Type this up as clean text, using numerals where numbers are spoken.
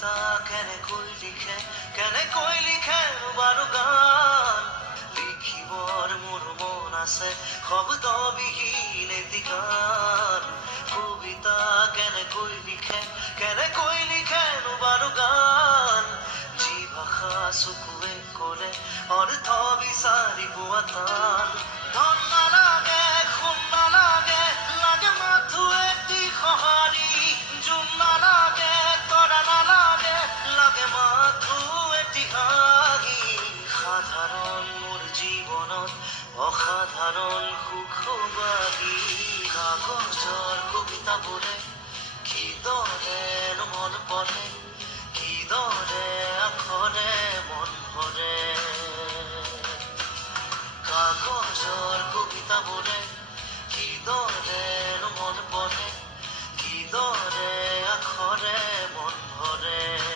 তা কেনে লিখে বাৰো গান লিখিবৰ মোৰ মন আছে শব্দবিহীন এটি গান কবিতা কেনেকৈ লিখে